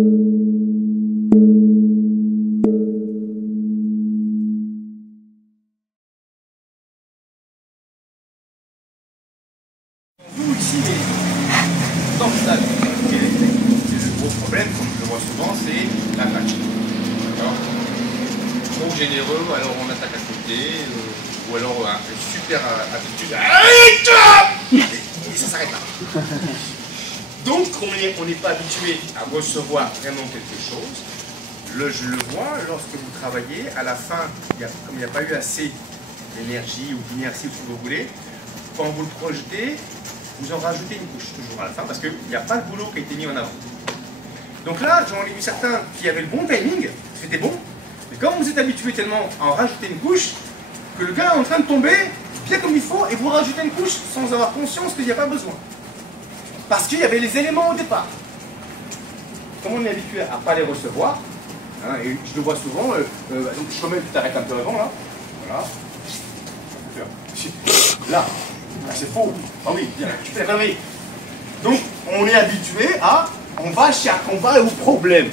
Nous ici, dans le stade, le gros problème, comme je le vois souvent, c'est l'attaque. Trop généreux, alors on attaque à côté, ou alors une super attitude. Et ça s'arrête là. Donc on n'est pas habitué à recevoir vraiment quelque chose. Je le vois lorsque vous travaillez, à la fin, comme il n'y a pas eu assez d'énergie ou d'inertie ou ce que vous voulez, quand vous le projetez, vous en rajoutez une couche toujours à la fin parce qu'il n'y a pas le boulot qui a été mis en avant. Donc là, j'en ai vu certains qui avaient le bon timing, c'était bon, mais quand vous êtes habitué tellement à en rajouter une couche, que le gars est en train de tomber bien comme il faut et vous rajoutez une couche sans avoir conscience qu'il n'y a pas besoin. Parce qu'il y avait les éléments au départ. Comme on est habitué à ne pas les recevoir, hein, et je le vois souvent, donc je peux même tu t'arrêtes un peu avant là, voilà. Là, c'est faux. Ah oui, tu fais la connerie. Donc, on est habitué à, on va au problème.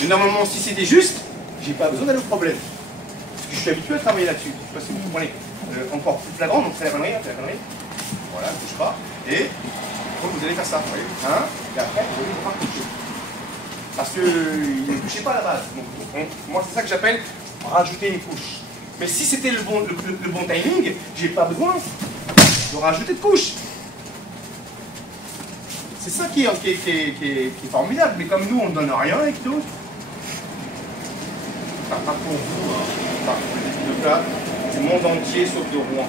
Et normalement, si c'était juste, j'ai pas besoin d'aller au problème. Parce que je suis habitué à travailler là-dessus. Je sais pas si vous comprenez. Encore plus flagrant, donc c'est la connerie, c'est la connerie. Voilà, ne touche pas. Et donc vous allez faire ça, vous voyez. Hein, et après, vous allez pas toucher. Parce que ne touchez pas à la base. Donc, moi, c'est ça que j'appelle rajouter une couche. Mais si c'était le bon timing, j'ai pas besoin de rajouter de couche. C'est ça qui est formidable. Mais comme nous, on ne donne rien avec tout. Pas pour vous, hein. Le cas, c'est le monde entier sauf de Rouen.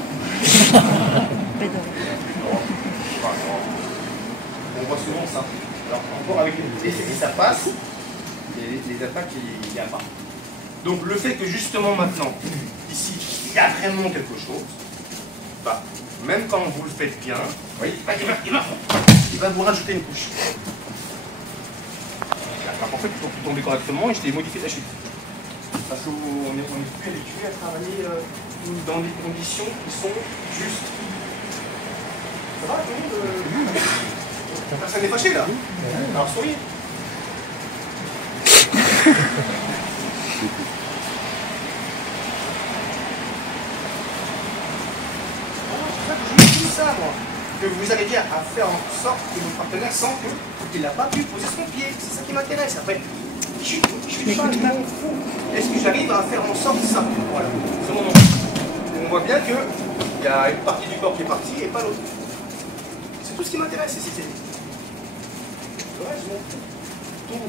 On voit souvent ça. Alors encore avec les ça passe, et les attaques, il n'y a pas. Donc le fait que justement maintenant, ici, il y a vraiment quelque chose, bah, même quand vous le faites bien, vous voyez, il va vous rajouter une couche. En fait, pour tomber correctement, je t'ai modifié la chute. Parce qu'on est plus habitué à travailler dans des conditions qui sont justes. Ça va, tout le monde personne n'est fâché là. Alors souriez. Je dis ça, moi. Que vous arriviez à faire en sorte que votre partenaire sent qu'il n'a pas pu poser son pied. C'est ça qui m'intéresse. Après, je suis pas fou. Est-ce que j'arrive à faire en sorte ça? Voilà, c'est mon nom. On voit bien qu'il y a une partie du corps qui est partie et pas l'autre. C'est tout ce qui m'intéresse. Ouais, je m'en fous. Tout,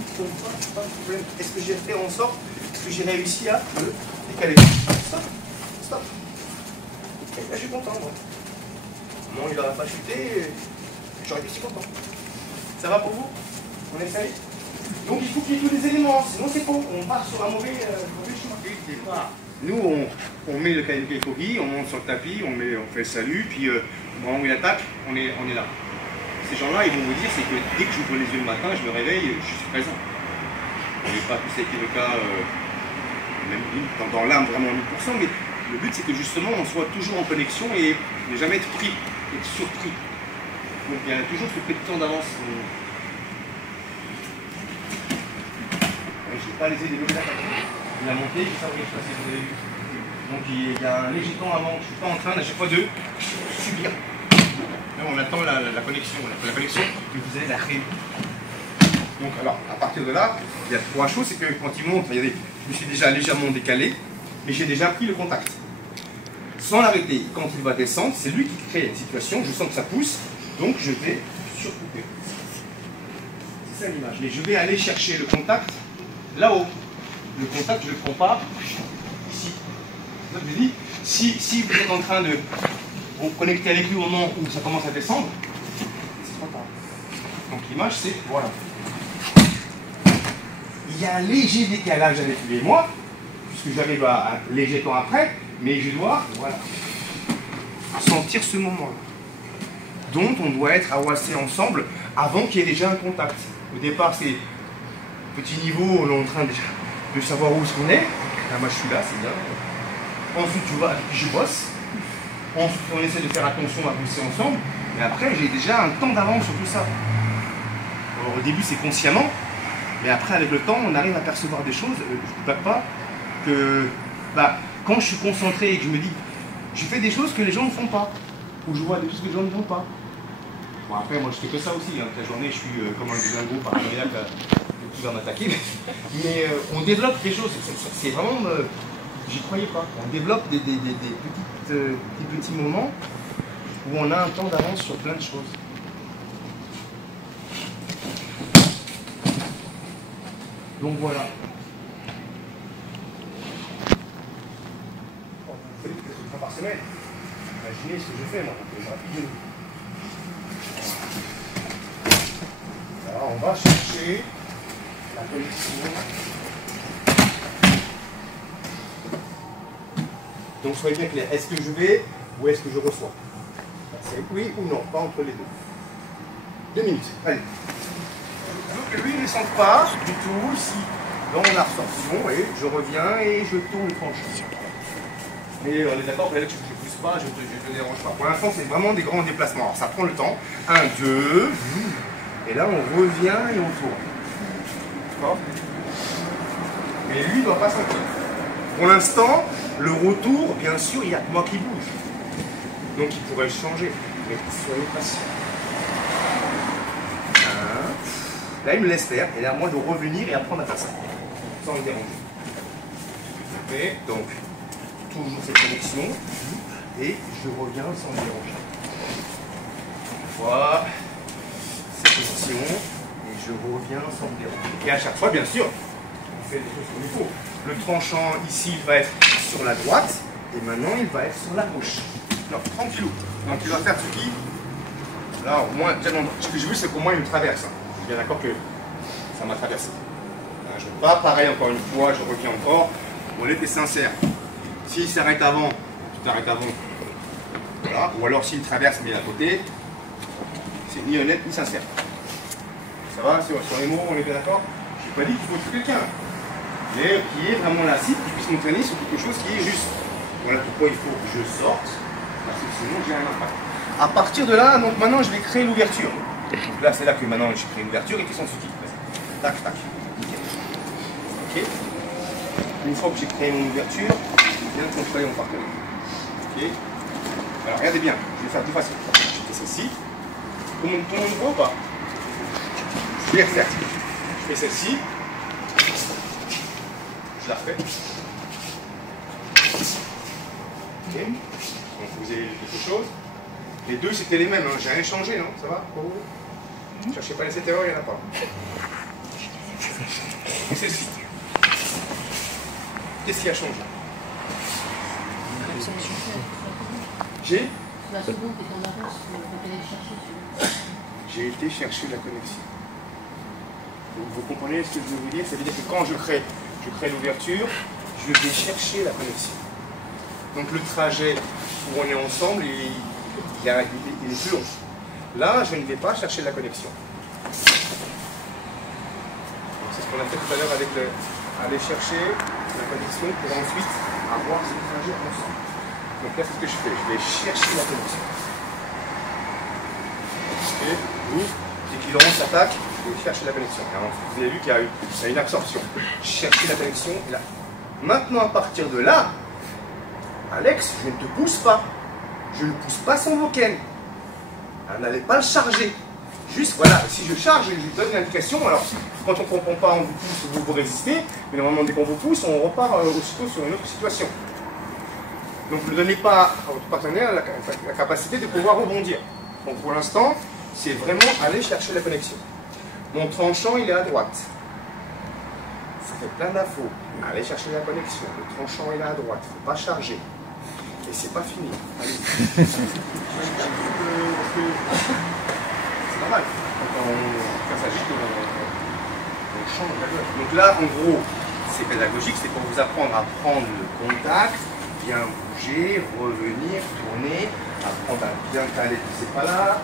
pas de problème. Est-ce que j'ai fait en sorte que j'ai réussi à le décaler? Stop. Et là, je suis content, moi. Non, il n'aurait pas chuté, j'aurais été si content. Ça va pour vous? On est salé? Donc il faut qu'il y ait tous les éléments, sinon c'est faux. On part sur un mauvais chemin. Voilà. Nous, on met le Kaikogi, on monte sur le tapis, on fait le salut, puis au moment où il attaque, on est là. Ces gens-là, ils vont vous dire, c'est que dès que j'ouvre les yeux le matin, je me réveille, je suis présent. On n'est pas tous été le cas, même dans l'âme vraiment 1000%, mais le but c'est que justement on soit toujours en connexion et ne jamais être pris, être surpris. Donc il y a toujours ce petit temps d'avance. Je n'ai pas laissé des mauvaises attaques. Il a monté, il savait, je ne sais pas si vous avez vu. Donc il y a un léger temps avant, je ne suis pas en train à chaque fois de subir. Là, on attend la connexion, la connexion que vous allez la créer. Donc alors, à partir de là, il y a trois choses, c'est que quand il monte, regardez, je me suis déjà légèrement décalé, mais j'ai déjà pris le contact. Sans l'arrêter, quand il va descendre, c'est lui qui crée la situation, je sens que ça pousse, donc je vais surcouper. C'est ça l'image, mais je vais aller chercher le contact là-haut. Le contact, je ne le prends pas ici. Donc je dis, si vous êtes en train de vous connecter avec lui au moment où ça commence à descendre, c'est trop tard. Donc l'image, c'est voilà. Il y a un léger décalage avec lui et moi, puisque j'arrive à un léger temps après, mais je dois, voilà, sentir ce moment-là, dont on doit être awassé ensemble avant qu'il y ait déjà un contact. Au départ, c'est petit niveau, on est en train de savoir où est-ce qu'on est. Là, moi, je suis là, c'est bien. Ensuite, tu vois, je bosse. Ensuite, on essaie de faire attention à bosser ensemble. Mais après, j'ai déjà un temps d'avance sur tout ça. au début, c'est consciemment, mais après, avec le temps, on arrive à percevoir des choses. Je ne blague pas que quand je suis concentré et que je me dis, je fais des choses que les gens ne font pas, ou je vois des choses que les gens ne font pas. Bon, après, moi, je fais que ça aussi. Hein. Toute la journée, je suis comme un dingo paranoïaque qui va m'attaquer. Mais on développe des choses. C'est vraiment... j'y croyais pas. On développe des petits moments où on a un temps d'avance sur plein de choses. Donc voilà. Vous faites quelques fois par semaine. Imaginez ce que je fais, moi. C'est rapide. Alors, on va chercher la connexion. Donc, soyez bien clair. Est-ce que je vais ou est-ce que je reçois? C'est oui ou non, pas entre les deux. 2 minutes, allez. Je veux que lui ne sente pas du tout ici, dans la absorption, et je reviens et je tourne le tranchant. Mais on est d'accord, que je ne pousse pas, je ne dérange pas. Pour l'instant, c'est vraiment des grands déplacements. Alors, ça prend le temps. 1, 2, et là, on revient et on tourne. D'accord? Mais lui, il ne doit pas sentir. Pour l'instant, le retour, bien sûr, il n'y a que moi qui bouge. Donc, il pourrait changer. Mais soyez patient. Là, il me laisse faire, et là, moi, de revenir et apprendre à faire ça, sans le déranger. Et donc, toujours cette connexion, et je reviens sans le déranger. Voilà, cette connexion, et je reviens sans le déranger. Et à chaque fois, bien sûr, on fait des choses comme il faut. Le tranchant, ici, il va être sur la droite, et maintenant, il va être sur la gauche. Alors, tranquillou. Donc, il va faire ce qui... Là, au moins, ce que je veux, c'est qu'au moins, il me traverse. Bien d'accord que ça m'a traversé. Je ne veux pas, pareil encore une fois, je reviens encore. On était sincère. S'il s'arrête avant, tu t'arrêtes avant. Voilà. Ou alors s'il traverse mais à côté, c'est ni honnête ni sincère. Ça va sur les mots, on est bien d'accord? Je n'ai pas dit qu'il faut tuer quelqu'un. Mais qui est vraiment la cible, qui puisse m'entraîner sur quelque chose qui est juste. Voilà pourquoi il faut que je sorte, parce que sinon j'ai un impact. À partir de là, donc maintenant je vais créer l'ouverture. Là, c'est là que maintenant je crée une ouverture et qui sont suffit. Tac, tac. Ok. Une fois que j'ai créé mon ouverture, je viens contrôler mon partenaire. Ok. Alors, regardez bien, je vais faire plus facile. Je fais celle-ci. Tout le monde voit ou pas? Je vais refaire. Je fais celle-ci. Je la refais. Ok. Donc, vous avez quelque chose. Les deux, c'était les mêmes, hein. J'ai rien changé, non? Ça va pour vous? Ne cherchez pas les 7 erreurs, il n'y en a pas. Et celle-ci. Qu'est-ce qui a changé? J'ai La seconde est en avance, on peut aller chercher. J'ai été chercher la connexion. Vous comprenez ce que je veux vous dire? Ça veut dire que quand je crée l'ouverture, je vais chercher la connexion. Donc le trajet où on est ensemble, il est plus long. Là, je ne vais pas chercher la connexion. C'est ce qu'on a fait tout à l'heure avec aller chercher la connexion pour ensuite avoir ce trajet ensemble. Donc là, c'est ce que je fais. Je vais chercher la connexion. Et vous, dès qu'il s'attaque, je vais chercher la connexion. Et alors, vous avez vu qu'il y a une absorption. Chercher la connexion, et là. Maintenant, à partir de là, Alex, je ne te pousse pas. Je ne pousse pas son vocal. N'allez pas le charger. Juste, voilà, si je charge, je lui donne l'indication. Alors, quand on ne comprend pas, on vous pousse, vous résistez. Mais normalement, dès qu'on vous pousse, on repart aussitôt sur une autre situation. Donc, ne donnez pas à votre partenaire la capacité de pouvoir rebondir. Donc, pour l'instant, c'est vraiment aller chercher la connexion. Mon tranchant, il est à droite. Ça fait plein d'infos. Allez chercher la connexion. Le tranchant, il est à droite. Il ne faut pas charger. Et c'est pas fini. Allez. C'est normal. Quand il s'agit qu'on change la gueule. Donc là, en gros, c'est pédagogique, c'est pour vous apprendre à prendre le contact, bien bouger, revenir, tourner, apprendre à bien caler que c'est pas là.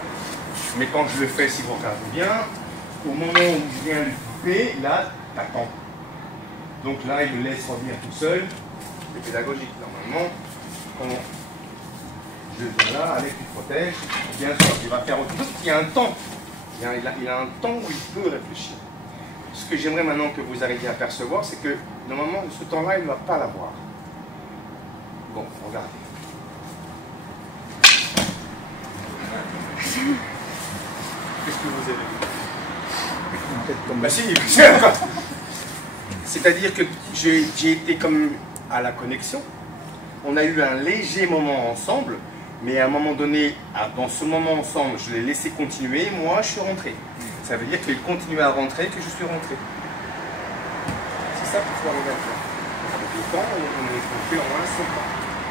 Mais quand je le fais, si vous regardez bien, au moment où je viens lui couper, là, t'attends. Donc là, il me laisse revenir tout seul. C'est pédagogique. Normalement, quand je viens là, avec tu protèges, bien sûr, il va faire autre chose, il y a un temps. Il a un temps où il peut réfléchir. Ce que j'aimerais maintenant que vous arriviez à percevoir, c'est que normalement, ce temps-là, il ne va pas l'avoir. Bon, regardez. Qu'est-ce que vous avez vu? Bah si, c'est-à-dire que j'ai été comme à la connexion. On a eu un léger moment ensemble, mais à un moment donné, dans ce moment ensemble, je l'ai laissé continuer, moi je suis rentré. Ça veut dire qu'il continue à rentrer, que je suis rentré. C'est ça qu'il faut arriver à faire. Avec le temps, on est fait en un seul temps.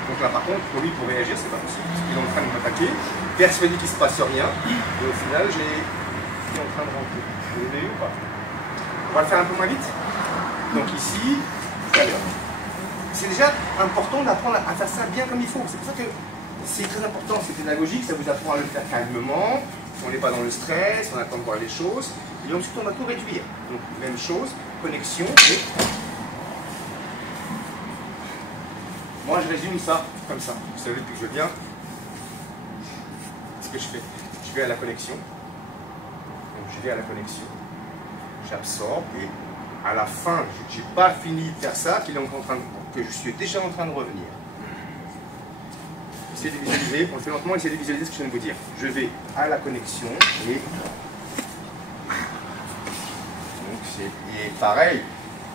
Donc là, par contre, pour lui, pour réagir, c'est pas possible. Parce qu'il est en train de m'attaquer, persuadé qu'il ne se passe rien, et au final, il est en train de rentrer. Vous l'avez vu ou pas? On va le faire un peu moins vite. Donc ici, c'est déjà important d'apprendre à faire ça bien comme il faut. C'est pour ça que c'est très important, c'est pédagogique, ça vous apprend à le faire calmement, on n'est pas dans le stress, on attend de voir les choses, et ensuite on va tout réduire. Donc même chose, connexion, et moi je résume ça comme ça. Vous savez depuis que je viens, ce que je fais, je vais à la connexion, donc je vais à la connexion, j'absorbe, et à la fin, je n'ai pas fini de faire ça, que je suis déjà en train de revenir. Essayez de visualiser, on le fait lentement, essayez de visualiser ce que je viens de vous dire. Je vais à la connexion et... Et pareil,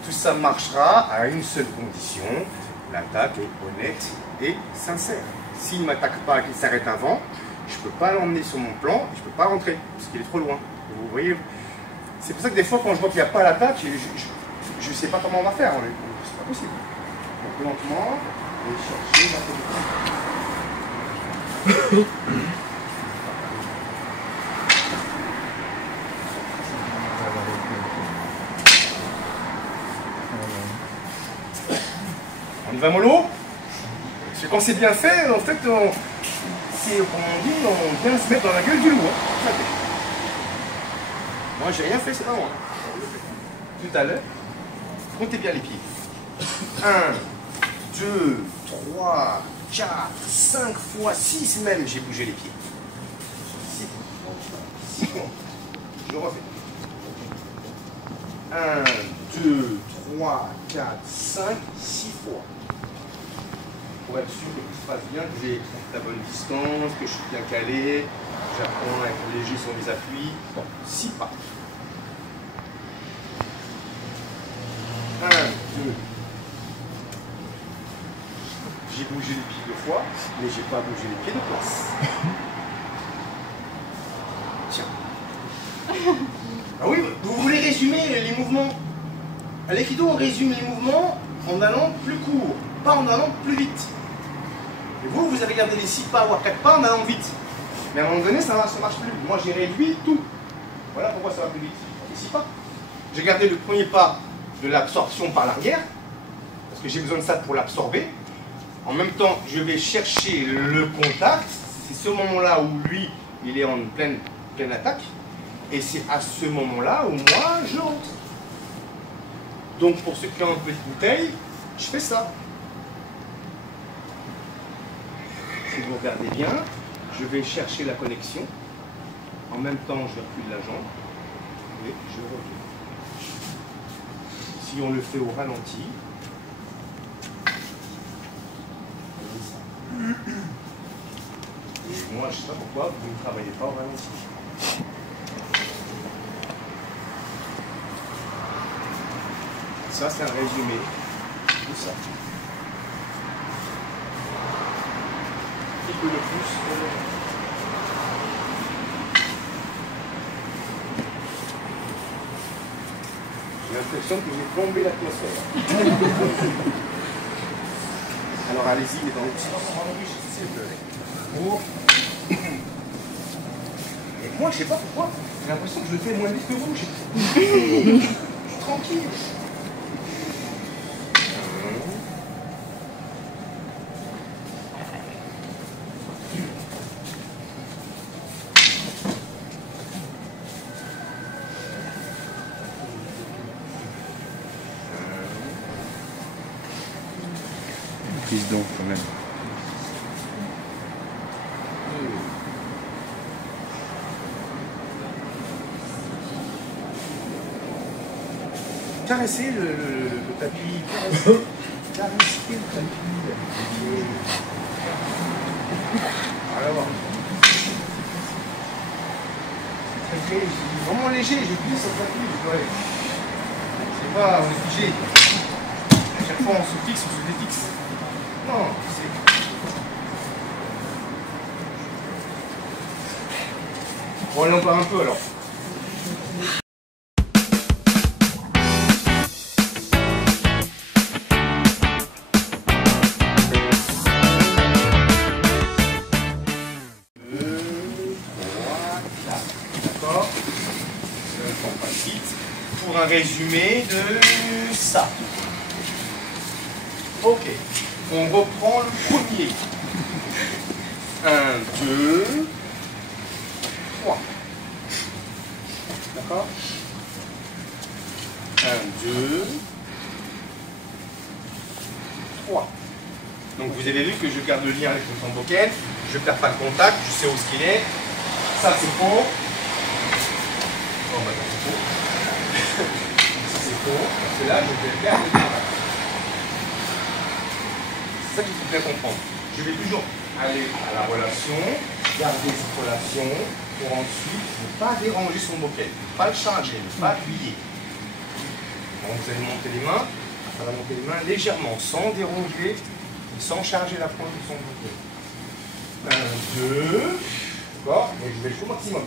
tout ça marchera à une seule condition, l'attaque est honnête et sincère. S'il ne m'attaque pas et qu'il s'arrête avant, je ne peux pas l'emmener sur mon plan, je ne peux pas rentrer, parce qu'il est trop loin. Vous voyez, c'est pour ça que des fois, quand je vois qu'il n'y a pas l'attaque, je ne sais pas comment on va faire. C'est pas possible. Donc lentement, on va chercher la connexion. On y va mollo? Parce que quand c'est bien fait, en fait, c'est comme on dit, on vient se mettre dans la gueule du loup. Hein. Moi j'ai rien fait, c'est pas moi. Tout à l'heure, comptez bien les pieds. 1, 2, 3, 4, 5 fois, 6 même, j'ai bougé les pieds. 6. Je refais. 1, 2, 3, 4, 5, 6 fois. Pour être sûr que tout se passe bien, que j'ai la bonne distance, que je suis bien calé, j'apprends à être léger sur les appuis. Bon, 6 pas. 1, 2. J'ai bougé les pieds 2 fois, mais j'ai pas bougé les pieds de place. Tiens. Ah oui, vous voulez résumer les mouvements? À l'aïkido, on résume les mouvements en allant plus court, pas en allant plus vite. Et vous, vous avez gardé les 6 pas ou 4 pas en allant vite. Mais à un moment donné, ça ne marche plus. Moi, j'ai réduit tout. Voilà pourquoi ça va plus vite. Les 6 pas. J'ai gardé le premier pas de l'absorption par l'arrière, parce que j'ai besoin de ça pour l'absorber. En même temps, je vais chercher le contact. C'est ce moment-là où lui, il est en pleine attaque. Et c'est à ce moment-là où moi, je rentre. Donc, pour ceux qui ont une petite bouteille, je fais ça. Si vous regardez bien, je vais chercher la connexion. En même temps, je recule la jambe. Et je reviens. Si on le fait au ralenti, et moi, je ne sais pas pourquoi vous ne travaillez pas au ralenti. Ça, c'est un résumé de ça. Et que le pouce. J'ai l'impression que j'ai plombé l'atmosphère. Alors allez-y, les dents. Et moi, je sais pas pourquoi. J'ai l'impression que je le fais moins vite que vous. Je suis tranquille. Prise donc quand même. caressez le tapis, caressez le tapis. Voilà, voir. C'est très léger, vraiment léger, je glisse sur le tapis, ouais. C'est pas, on est figé. À chaque fois on se fixe, on se défixe. Non, c'est... Bon, allez, on part un peu alors. Pour un résumé de ça. Ok, on reprend le premier. 1, 2, 3. D'accord? 1, 2, 3. Donc vous avez vu que je garde le lien avec le tomboquet, je ne perds pas le contact, je sais où ce qu'il est. Ça c'est faux. Bon, bah, c'est faux. C'est faux, parce que là, je vais perdre le contact. C'est ça qu'il faut bien comprendre. Je vais toujours aller à la relation, garder cette relation, pour ensuite ne pas déranger son boquet, ne pas le charger, ne pas appuyer. Donc vous allez monter les mains, ça va monter les mains légèrement, sans déranger, et sans charger la pointe de son boquet. 1, 2, d'accord, et je vais jouer au maximum.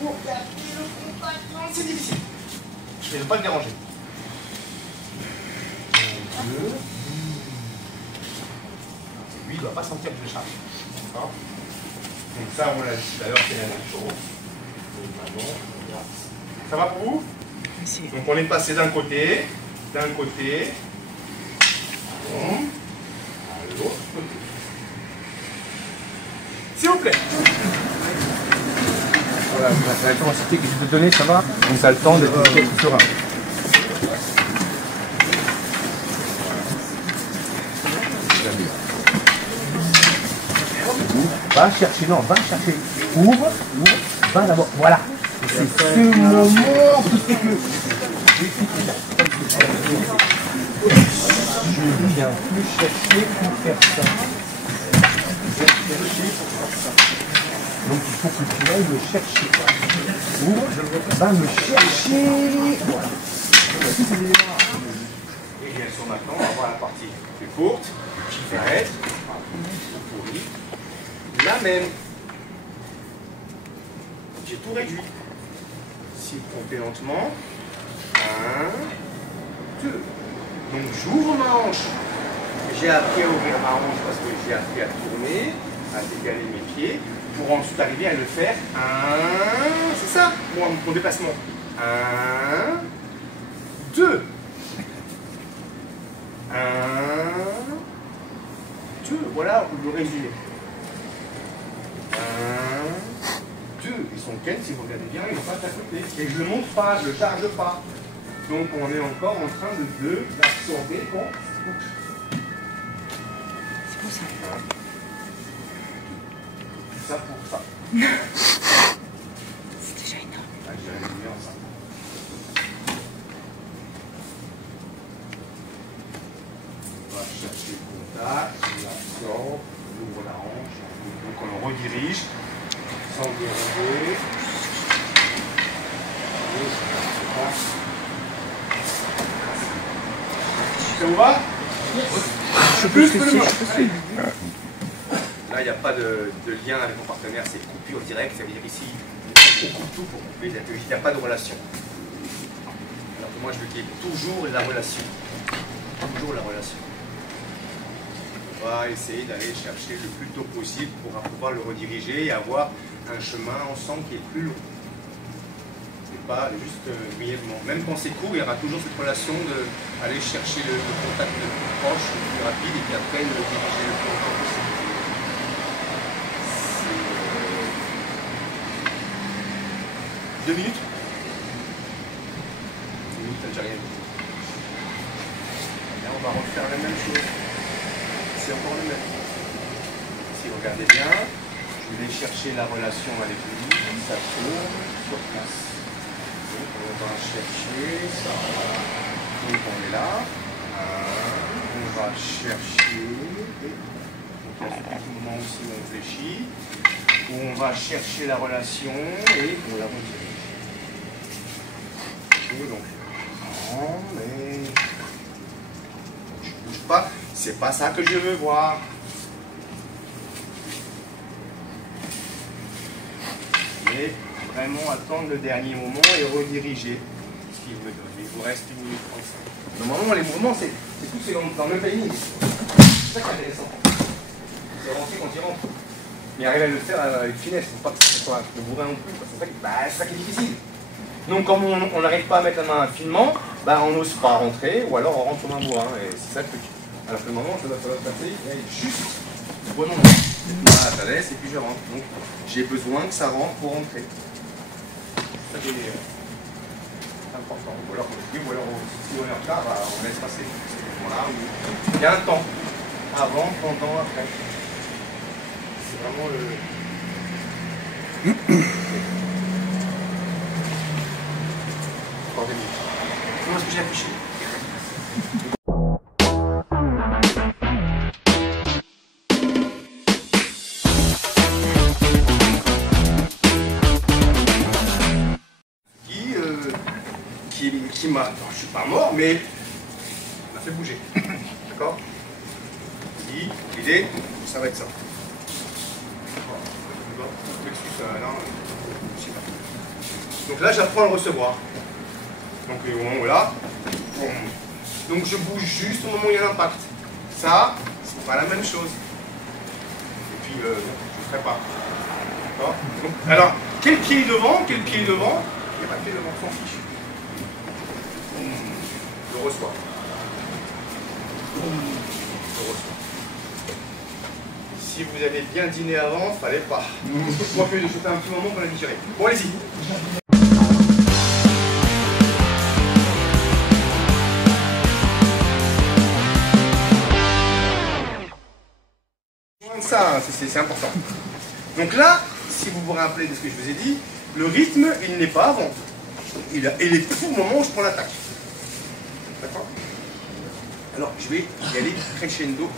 Pour garder le contact, non, c'est difficile. Je ne vais pas le déranger. 1, 2. Lui, il ne doit pas sentir que je charge. D'accord? Donc ça, on l'a dit tout à l'heure, c'est la même chose. Ça va pour vous? Donc on est passé d'un côté, bon, à l'autre côté. S'il vous plaît. Voilà, la intensité que je peux te donner, ça va? Donc ça a le temps d'être serein. Va chercher, non, va chercher. Ouvre, va d'abord. Voilà. C'est ce moment qui fait que. Je viens plus chercher pour faire ça. Donc il faut que tu ailles me chercher. Ouvre, va me chercher. Voilà. Et bien sûr, maintenant, on va voir la partie plus courte, qui s'arrête, pourri. La même. J'ai tout réduit. Si vous comptez lentement. 1, 2. Donc j'ouvre ma hanche. J'ai appris à ouvrir ma hanche parce que j'ai appris à tourner, à décaler mes pieds, pour ensuite arriver à le faire. 1, c'est ça, mon déplacement. 1, 2. 1, 2. Voilà le résumé. 1, 2. Et son ken, si vous regardez bien, il est pas à côté. Et je ne le montre pas, je ne le charge pas. Donc on est encore en train de l'absorber. Bon. C'est pour ça. Tout ça pour ça. C'est déjà énorme. Ah, je dirais bien ça. On va chercher le contact, on l'absorbe, on ouvre la hanche, donc on le redirige sans déranger. Ça vous va? Je peux plus. Là, il n'y a pas de lien avec mon partenaire, c'est coupure directe, ça veut dire ici, on coupe tout pour couper, il n'y a pas de relation. Alors que moi, je veux qu'il y ait toujours la relation. Toujours la relation. On va essayer d'aller chercher le plus tôt possible pour pouvoir le rediriger et avoir un chemin ensemble qui est plus long. C'est pas juste brièvement. Même quand c'est court, il y aura toujours cette relation d'aller chercher le contact le plus proche, le plus rapide, et puis après le diriger le plus longtemps possible. 2 minutes? 2 minutes, ça ne dit rien. Là, on va refaire la même chose. C'est encore le même. Si vous regardez bien, je vais chercher la relation avec lui, ça tourne sur place. Donc on va chercher ça. Donc on est là. On va chercher. Et donc il y a ce petit moment aussi où on fléchit. Où on va chercher la relation et on la retire. Donc, non, mais je ne bouge pas. C'est pas ça que je veux voir. Mais vraiment attendre le dernier moment et rediriger ce qu'il me donne. Il vous reste 1 minute 35. Normalement, les mouvements, c'est tout dans le même timing. C'est ça qui est intéressant. C'est rentrer quand il rentre. Mais arriver à le faire avec finesse. Il ne faut pas que ce soit le bourrin non plus. C'est ça qui est difficile. Donc, comme on n'arrive pas à mettre la main finement, on n'ose pas rentrer ou alors on rentre comme un bourrin. Et c'est ça le truc. Alors que le moment, ça doit se passer juste au bon moment. Voilà, ça laisse et puis je rentre. Donc, j'ai besoin que ça rentre pour rentrer. C'est ça qui est important. Ou alors, si on est en retard, on laisse passer. Voilà, il y a un temps. Avant, pendant, après. C'est vraiment le... Encore 2 minutes. Comment est-ce que j'ai affiché? Qui m'a... Non, je suis pas mort, mais m'a fait bouger. D'accord? L'idée, ça va être ça. Donc là, j'apprends à le recevoir. Donc au moment où là, donc je bouge juste au moment où il y a l'impact. Ça, c'est pas la même chose. Et puis, je ne ferai pas. D'accord? Donc, alors, quel pied est devant? Quel pied est devant? Il n'y a pas de pied devant, on s'en fiche. Je reçois. Je reçois. Si vous avez bien dîné avant, fallait pas. Moi, je fais un petit moment qu'on a digéré. Bon, allez-y. Ça, c'est important. Donc là, si vous vous rappelez de ce que je vous ai dit, le rythme, il n'est pas avant. Il est tout au moment où je prends l'attaque. D'accord? Alors, je vais y aller crescendo.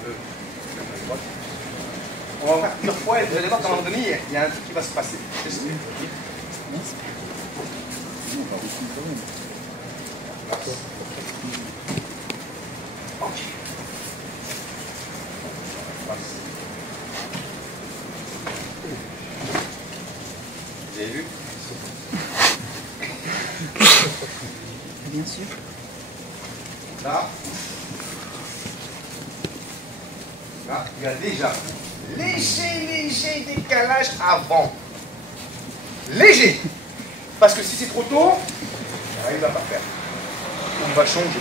On va voir plusieurs fois et vous allez voir qu'à un moment donné, il y a un truc qui va se passer. Ok. Vous avez vu? Bien sûr. Là, il y a déjà léger décalage avant. Léger. Parce que si c'est trop tôt, il ne va pas faire. On va changer.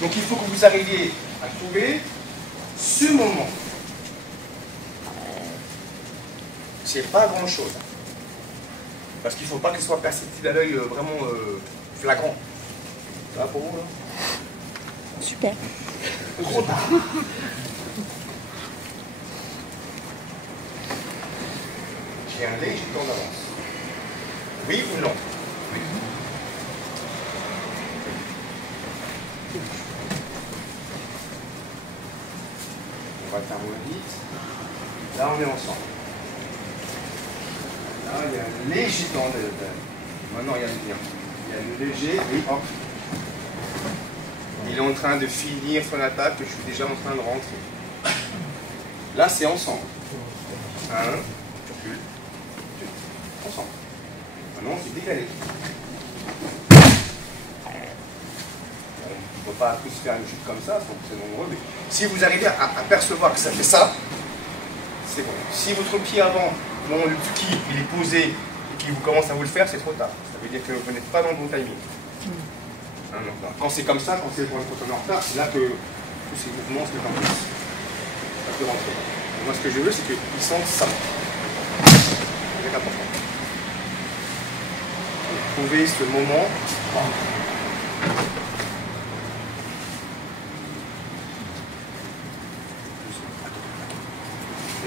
Donc il faut que vous arriviez à trouver ce moment. C'est pas grand chose. Parce qu'il ne faut pas que ce soit perceptible à l'œil vraiment flagrant. Ça va pour vous là? Super. Trop tard. J'ai un léger temps d'avance. Oui ou non? Oui. On va faire moins vite. Là, on est ensemble. Là, il y a un léger temps d'avance. Maintenant, il y a le léger. Oui, hop. Il est en train de finir son attaque, je suis déjà en train de rentrer. Là, c'est ensemble. 1, recule, ensemble. Maintenant, c'est décalé. On ne peut pas tous faire une chute comme ça, c'est nombreux. Mais si vous arrivez à percevoir que ça fait ça, c'est bon. Si votre pied avant, bon, le tuki, il est posé et qu'il vous commence à vous le faire, c'est trop tard. Ça veut dire que vous n'êtes pas dans le bon timing. Quand c'est comme ça, quand on est en retard, c'est là que tous ces mouvements se mettent en place. Ça peut rentrer. Et moi, ce que je veux, c'est qu'ils sentent ça. C'est important. Trouver ce moment.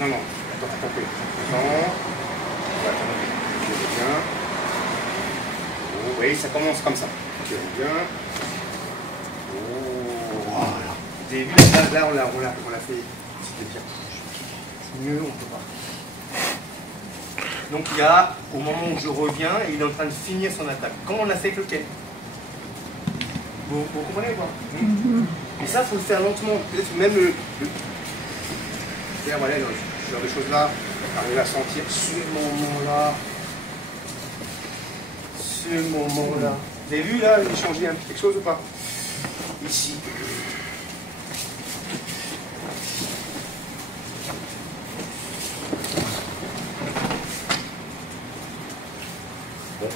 Non, attends. Attends. Voilà, bien. Oh. Oui, ça commence comme ça. Ok, on revient. Oh, voilà. Vous avez vu, là on l'a fait. C'était bien. C'est mieux, on peut pas. Donc il y a, au moment où je reviens, il est en train de finir son attaque. Comme on a fait avec le Ken. Vous comprenez quoi? Et ça, il faut le faire lentement. Peut-être même voilà, ce genre de choses-là, arriver à sentir ce moment-là. Ce moment-là. Vous avez vu là, j'ai changé quelque chose ou pas? Ici. Bon.